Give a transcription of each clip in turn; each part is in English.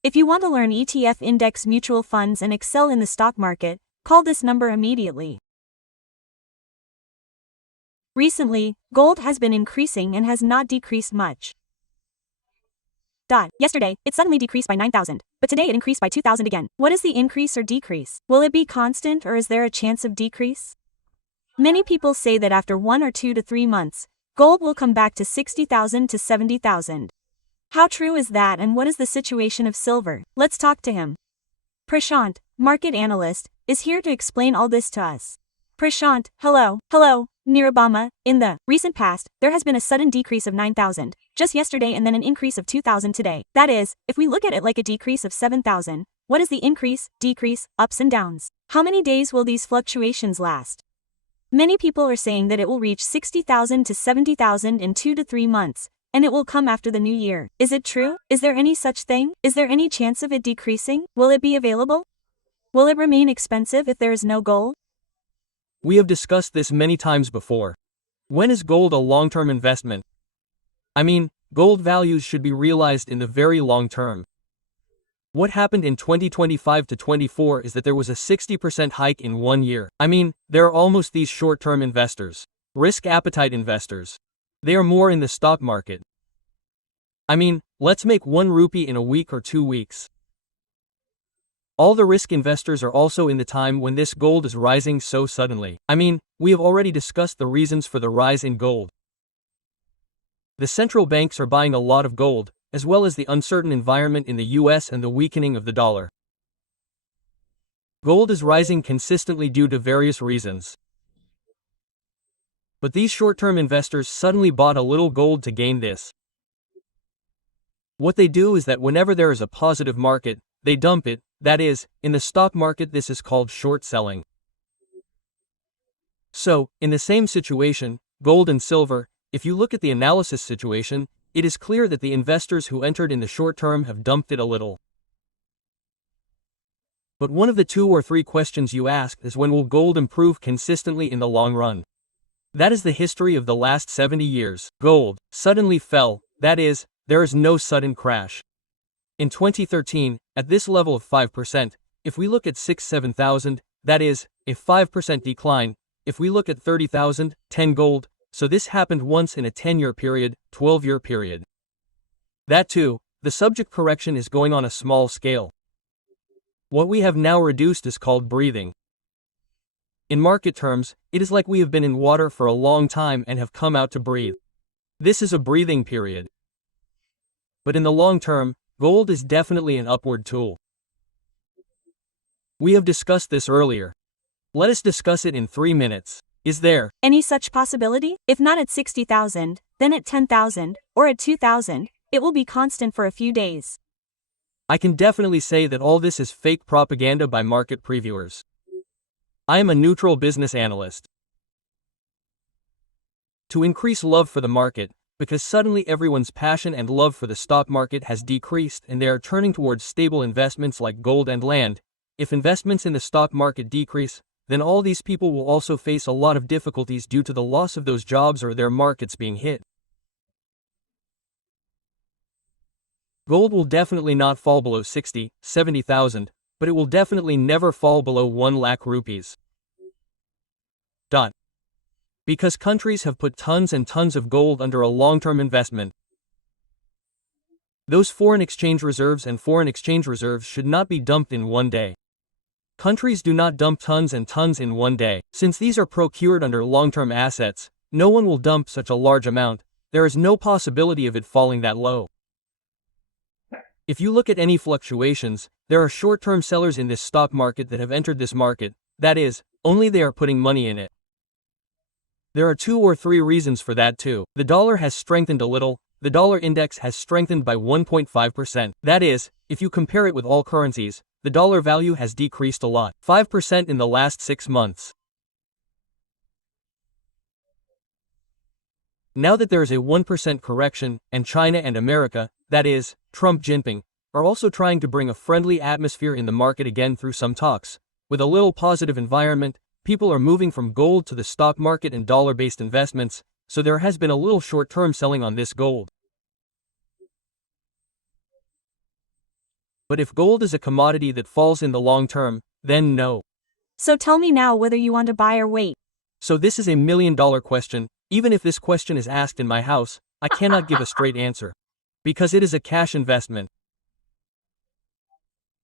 If you want to learn ETF index mutual funds and excel in the stock market, call this number immediately. Recently, gold has been increasing and has not decreased much. Yesterday, it suddenly decreased by 9,000, but today it increased by 2,000 again. What is the increase or decrease? Will it be constant or is there a chance of decrease? Many people say that after 1 or 2 to 3 months, gold will come back to 60,000 to 70,000. How true is that and what is the situation of silver? Let's talk to him. Prashant, market analyst, is here to explain all this to us. Prashant, hello. Nirabama, in the recent past, there has been a sudden decrease of 9,000, just yesterday and then an increase of 2,000 today. That is, if we look at it like a decrease of 7,000, what is the increase, decrease, ups and downs? How many days will these fluctuations last? Many people are saying that it will reach 60,000 to 70,000 in 2 to 3 months, and it will come after the new year. Is it true? Is there any such thing? Is there any chance of it decreasing? Will it be available? Will it remain expensive if there is no gold? We have discussed this many times before. When is gold a long-term investment? I mean, gold values should be realized in the very long term. What happened in 2025 to 24 is that there was a 60% hike in 1 year. I mean, there are almost these short-term investors, risk appetite investors. They are more in the stock market. I mean, let's make 1 rupee in a week or 2 weeks. All the risk investors are also in the time when this gold is rising so suddenly. I mean, we have already discussed the reasons for the rise in gold. The central banks are buying a lot of gold, as well as the uncertain environment in the US and the weakening of the dollar. Gold is rising consistently due to various reasons. But these short-term investors suddenly bought a little gold to gain this. What they do is that whenever there is a positive market, they dump it. That is, in the stock market this is called short selling. So, in the same situation, gold and silver, if you look at the analysis situation, it is clear that the investors who entered in the short term have dumped it a little. But one of the 2 or 3 questions you asked is when will gold improve consistently in the long run? That is the history of the last 70 years. Gold suddenly fell, that is, there is no sudden crash. In 2013, at this level of 5%, if we look at 6,000–7,000, that is, a 5% decline. If we look at 30,000, 10 gold, so this happened once in a 10-year period, 12-year period. That too, the subject correction is going on a small scale. What we have now reduced is called breathing. In market terms, it is like we have been in water for a long time and have come out to breathe. This is a breathing period. But in the long term, gold is definitely an upward tool. We have discussed this earlier. Let us discuss it in 3 minutes. Is there any such possibility? If not at 60,000, then at 10,000, or at 2,000, it will be constant for a few days. I can definitely say that all this is fake propaganda by market previewers. I am a neutral business analyst. To increase love for the market, because suddenly everyone's passion and love for the stock market has decreased and they are turning towards stable investments like gold and land. If investments in the stock market decrease, then all these people will also face a lot of difficulties due to the loss of those jobs or their markets being hit. Gold will definitely not fall below 60–70,000, but it will definitely never fall below 1 lakh rupees. Because countries have put tons and tons of gold under a long-term investment. Those foreign exchange reserves should not be dumped in 1 day. Countries do not dump tons and tons in 1 day. Since these are procured under long-term assets, no one will dump such a large amount. There is no possibility of it falling that low. If you look at any fluctuations, there are short-term sellers in this stock market that have entered this market, that is, only they are putting money in it. There are 2 or 3 reasons for that too. The dollar has strengthened a little. The dollar index has strengthened by 1.5%. That is, if you compare it with all currencies, the dollar value has decreased a lot, 5% in the last 6 months. Now that there is a 1% correction, and China and America, that is, Trump Jinping, are also trying to bring a friendly atmosphere in the market again through some talks, with a little positive environment, people are moving from gold to the stock market and dollar-based investments, so there has been a little short-term selling on this gold. But if gold is a commodity that falls in the long term, then no. So tell me now whether you want to buy or wait. So this is a $1 million question. Even if this question is asked in my house, I cannot give a straight answer. Because it is a cash investment.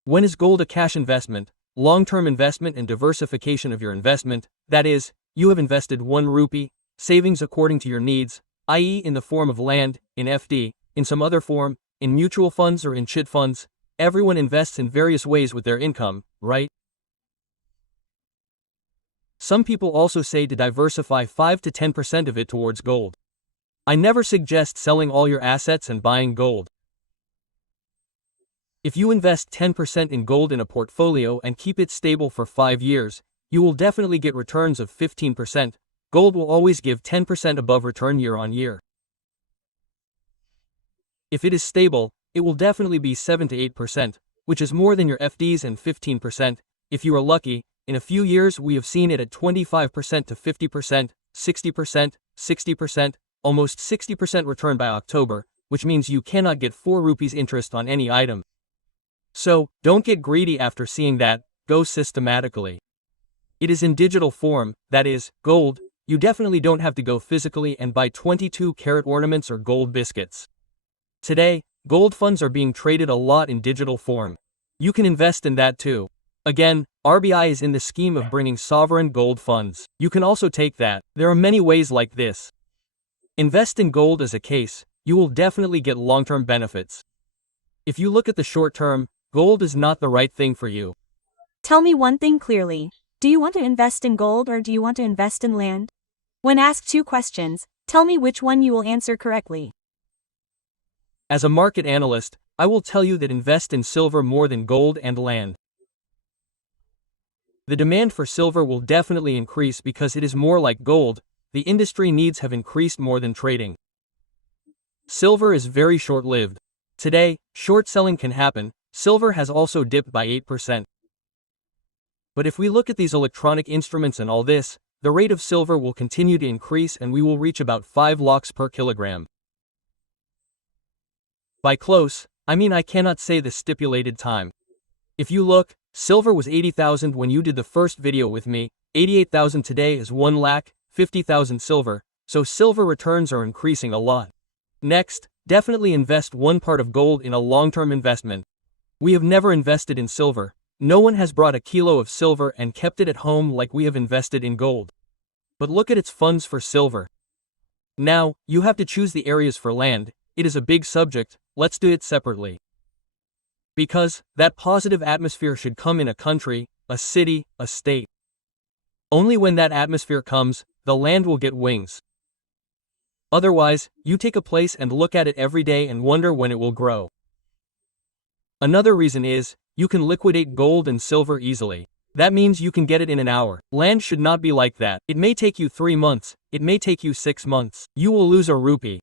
When is gold a cash investment? Long-term investment and diversification of your investment, that is, you have invested 1 rupee, savings according to your needs, i.e. in the form of land, in FD, in some other form, in mutual funds or in chit funds. Everyone invests in various ways with their income, right? Some people also say to diversify 5 to 10% of it towards gold. I never suggest selling all your assets and buying gold. If you invest 10% in gold in a portfolio and keep it stable for 5 years, you will definitely get returns of 15%. Gold will always give 10% above return year on year. If it is stable, it will definitely be 7 to 8%, which is more than your FDs, and 15%, if you are lucky. In a few years we have seen it at 25% to 50%, 60%, 60%, almost 60% return by October, which means you cannot get 4 rupees interest on any item. So, don't get greedy after seeing that, go systematically. It is in digital form, that is, gold. You definitely don't have to go physically and buy 22-karat ornaments or gold biscuits. Today, gold funds are being traded a lot in digital form. You can invest in that too. Again, RBI is in the scheme of bringing sovereign gold funds. You can also take that. There are many ways like this. Invest in gold as a case, you will definitely get long-term benefits. If you look at the short term, gold is not the right thing for you. Tell me one thing clearly. Do you want to invest in gold or do you want to invest in land? When asked 2 questions, tell me which one you will answer correctly. As a market analyst, I will tell you that invest in silver more than gold and land. The demand for silver will definitely increase because it is more like gold. The industry needs have increased more than trading. Silver is very short-lived. Today, short selling can happen. Silver has also dipped by 8%. But if we look at these electronic instruments and all this, the rate of silver will continue to increase and we will reach about 5 lakhs per kilogram. By close, I mean I cannot say the stipulated time. If you look, silver was 80,000 when you did the first video with me, 88,000 today is 1,50,000 silver, so silver returns are increasing a lot. Next, definitely invest one part of gold in a long-term investment. We have never invested in silver. No one has brought a kilo of silver and kept it at home like we have invested in gold. But look at its funds for silver. Now, you have to choose the areas for land. It is a big subject, let's do it separately. Because, that positive atmosphere should come in a country, a city, a state. Only when that atmosphere comes, the land will get wings. Otherwise, you take a place and look at it every day and wonder when it will grow. Another reason is, you can liquidate gold and silver easily. That means you can get it in an hour. Land should not be like that. It may take you 3 months, it may take you 6 months. You will lose a rupee.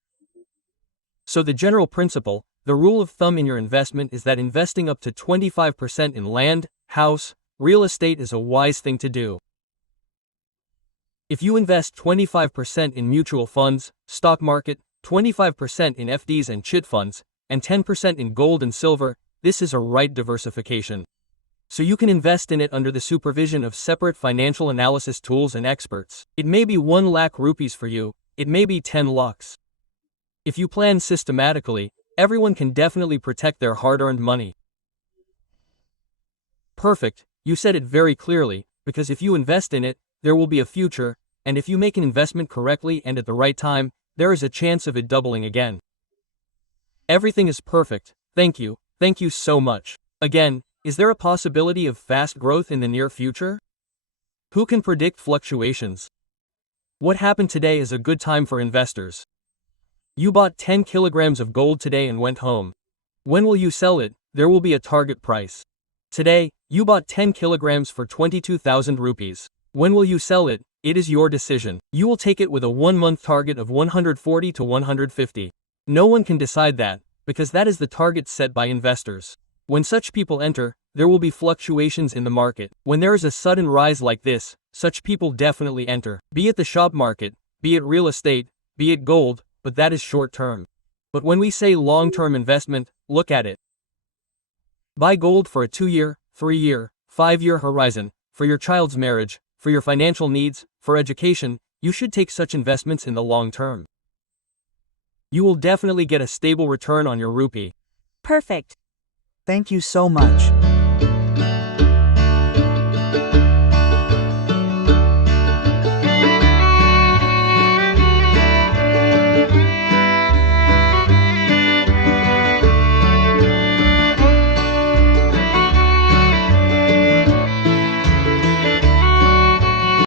So the general principle, the rule of thumb in your investment is that investing up to 25% in land, house, real estate is a wise thing to do. If you invest 25% in mutual funds, stock market, 25% in FDs and chit funds, and 10% in gold and silver, this is a right diversification. So you can invest in it under the supervision of separate financial analysis tools and experts. It may be 1 lakh rupees for you, it may be 10 lakhs. If you plan systematically, everyone can definitely protect their hard-earned money. Perfect, you said it very clearly, because if you invest in it, there will be a future, and if you make an investment correctly and at the right time, there is a chance of it doubling again. Everything is perfect, thank you so much. Again, is there a possibility of fast growth in the near future? Who can predict fluctuations? What happened today is a good time for investors. You bought 10 kilograms of gold today and went home. When will you sell it? There will be a target price. Today, you bought 10 kilograms for 22,000 rupees. When will you sell it? It is your decision. You will take it with a 1-month target of 140 to 150. No one can decide that, because that is the target set by investors. When such people enter, there will be fluctuations in the market. When there is a sudden rise like this, such people definitely enter. Be it the shop market, be it real estate, be it gold, but that is short term. But when we say long-term investment, look at it. Buy gold for a 2-year, 3-year, 5-year horizon, for your child's marriage, for your financial needs, for education. You should take such investments in the long term. You will definitely get a stable return on your rupee. Perfect. Thank you so much.